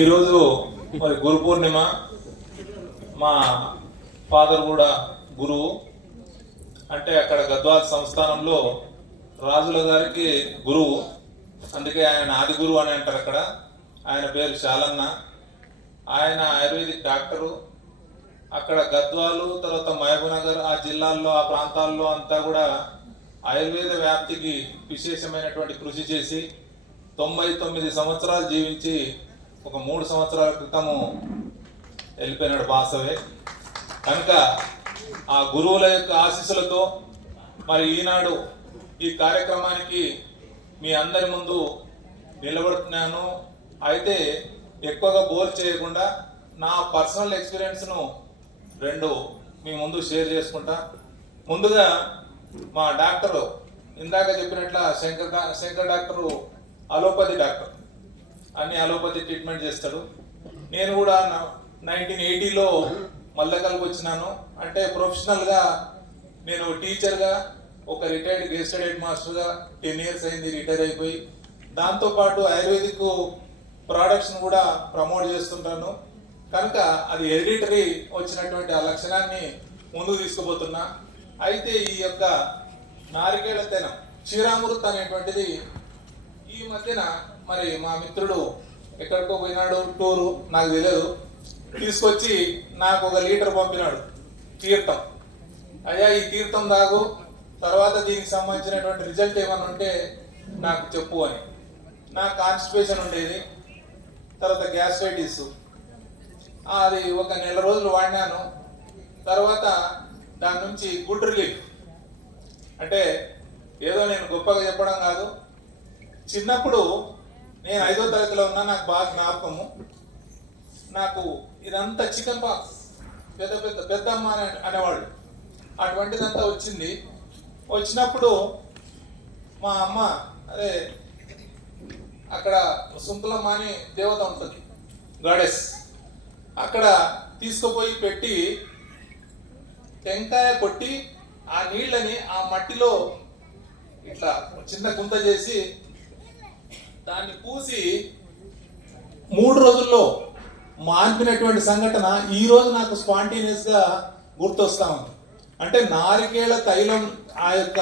ఈరోజు మరి గురు పూర్ణిమ. మా ఫాదర్ కూడా గురువు, అంటే అక్కడ గద్వాల్ సంస్థానంలో రాజుల గారికి గురువు, అందుకే ఆయన ఆది గురువు అని అంటారు అక్కడ. ఆయన పేరు శాలన్న. ఆయన ఆయుర్వేదిక్ డాక్టరు. అక్కడ గద్వాలు, తర్వాత మహబూబ్నగర్ ఆ జిల్లాల్లో ఆ ప్రాంతాల్లో అంతా కూడా ఆయుర్వేద వ్యాప్తికి విశేషమైనటువంటి కృషి చేసి 99 సంవత్సరాలు జీవించి ఒక 3 సంవత్సరాల క్రితము వెళ్ళిపోయినాడు బాసవే. కనుక ఆ గురువుల యొక్క ఆశీస్సులతో మరి ఈనాడు ఈ కార్యక్రమానికి మీ అందరి ముందు నిలబడుతున్నాను. అయితే ఎక్కువగా బోర్ చేయకుండా నా పర్సనల్ ఎక్స్పీరియన్స్ను 2 మీ ముందు షేర్ చేసుకుంటా. ముందుగా మా డాక్టరు ఇందాక చెప్పినట్ల శంకర్ డాక్టరు అలోపతి డాక్టర్, అన్ని అలోపతి ట్రీట్మెంట్ చేస్తాడు. నేను కూడా 1980లో మల్లకల్కి వచ్చినాను. అంటే ప్రొఫెషనల్గా నేను టీచర్గా, ఒక రిటైర్డ్ గెస్ట్ హెడ్ మాస్టర్గా 10 ఇయర్స్ అయింది రిటైర్ అయిపోయి. దాంతోపాటు ఆయుర్వేదిక్ ప్రోడక్ట్స్ని కూడా ప్రమోట్ చేస్తుంటాను. కనుక అది హెరిడిటరీ వచ్చినటువంటి ఆ లక్షణాన్ని ముందుకు తీసుకుపోతున్నా. అయితే ఈ యొక్క నారికేళ తైలం క్షీరామృత్ అనేటువంటిది ఈ మధ్యన మరి మా మిత్రుడు ఎక్కడికో పోయినాడు టూరు, నాకు తెలియదు, తీసుకొచ్చి నాకు 1 లీటర్ పంపినాడు తీర్థం. అయ్యా ఈ తీర్థం తాగు, తర్వాత దీనికి సంబంధించినటువంటి రిజల్ట్ ఏమైనా ఉంటే నాకు చెప్పు అని. నాకు కాన్స్టిపేషన్ ఉండేది, తర్వాత గ్యాస్ట్రైటిస్, అది ఒక 1 నెల రోజులు వాడినాను. తర్వాత దాని నుంచి గుడ్ రిలీఫ్. అంటే ఏదో నేను గొప్పగా చెప్పడం కాదు, చిన్నప్పుడు నేను 5వ తరగతిలో ఉన్నా, నాకు బాగా జ్ఞాపకము. నాకు ఇదంతా చికెన్ పాక్స్, పెద్దమ్మ అనేవాళ్ళు, అటువంటిదంతా వచ్చింది. వచ్చినప్పుడు మా అమ్మ అదే అక్కడ సుంకులమ్మ అని దేవత ఉంటుంది, గాడెస్, అక్కడ తీసుకుపోయి పెట్టి టెంకాయ కొట్టి ఆ నీళ్ళని ఆ మట్టిలో ఇట్లా చిన్న గుంత చేసి దాన్ని పూసి 3 రోజుల్లో మాన్పినటువంటి సంఘటన ఈ రోజు నాకు స్పాంటేనియస్ గా గుర్తొస్తా ఉంది. అంటే నారికేళ తైలం ఆ యొక్క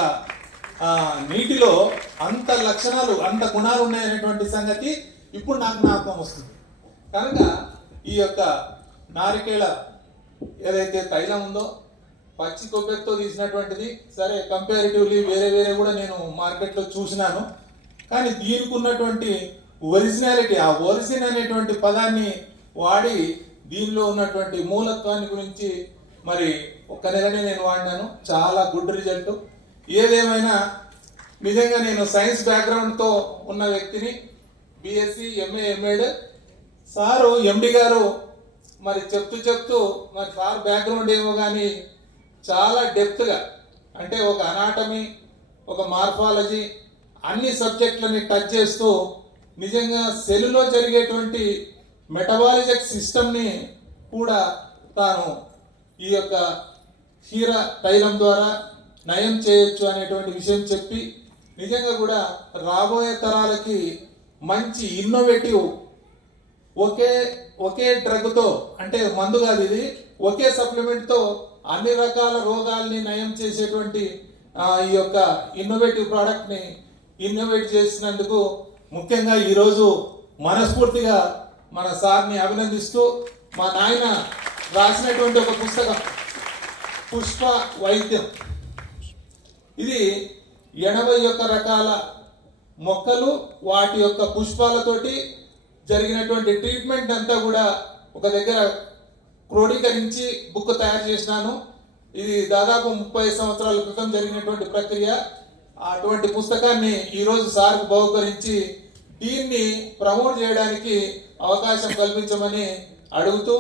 నీటిలో అంత లక్షణాలు, అంత గుణాలు ఉన్నాయనేటువంటి సంగతి ఇప్పుడు నాకు జ్ఞాపకం వస్తుంది. కనుక ఈ యొక్క నారికేళ ఏదైతే తైలం ఉందో పచ్చి కొబ్బరితో తీసినటువంటిది, సరే కంపారిటివ్లీ వేరే కూడా నేను మార్కెట్లో చూసినాను. కానీ దీనికి ఉన్నటువంటి ఒరిజినాలిటీ, ఆ ఒరిజిన్ అనేటువంటి పదాన్ని వాడి దీనిలో ఉన్నటువంటి మూలత్వాన్ని గురించి మరి 1 నెలనే నేను వాడినాను. చాలా గుడ్ రిజల్ట్. ఏదేమైనా నిజంగా నేను సైన్స్ బ్యాక్గ్రౌండ్తో ఉన్న వ్యక్తిని, బిఎస్సి, ఎంఏ, ఎంఎడ్. సారు ఎండి గారు మరి చెప్తూ మరి సార్ బ్యాక్గ్రౌండ్ ఏమో కానీ చాలా డెప్త్గా, అంటే ఒక అనాటమీ, ఒక మార్ఫాలజీ, అన్ని సబ్జెక్టులని టచ్ చేస్తూ నిజంగా సెల్లులో జరిగేటువంటి మెటబాలిజక్ సిస్టమ్ని కూడా తాను ఈ యొక్క క్షీర తైలం ద్వారా నయం చేయొచ్చు అనేటువంటి విషయం చెప్పి, నిజంగా కూడా రాబోయే తరాలకి మంచి ఇన్నోవేటివ్, ఒకే డ్రగ్తో, అంటే మందు కాదు ఇది, ఒకే సప్లిమెంట్తో అన్ని రకాల రోగాల్ని నయం చేసేటువంటి ఈ యొక్క ఇన్నోవేటివ్ ప్రోడక్ట్ని ఇన్నోవేట్ చేసినందుకు ముఖ్యంగా ఈరోజు మనస్ఫూర్తిగా మన సార్ని అభినందిస్తూ, మా నాయన రాసినటువంటి ఒక పుస్తకం పుష్ప వైద్యం, ఇది 81 రకాల మొక్కలు వాటి యొక్క పుష్పాలతోటి జరిగినటువంటి ట్రీట్మెంట్ అంతా కూడా ఒక దగ్గర క్రోడీకరించి బుక్ తయారు చేసినాను. ఇది దాదాపు 30 సంవత్సరాల క్రితం జరిగినటువంటి ప్రక్రియ. అటువంటి పుస్తకాన్ని ఈరోజు సార్కు బహుకరించి దీన్ని ప్రమోట్ చేయడానికి అవకాశం కల్పించమని అడుగుతూ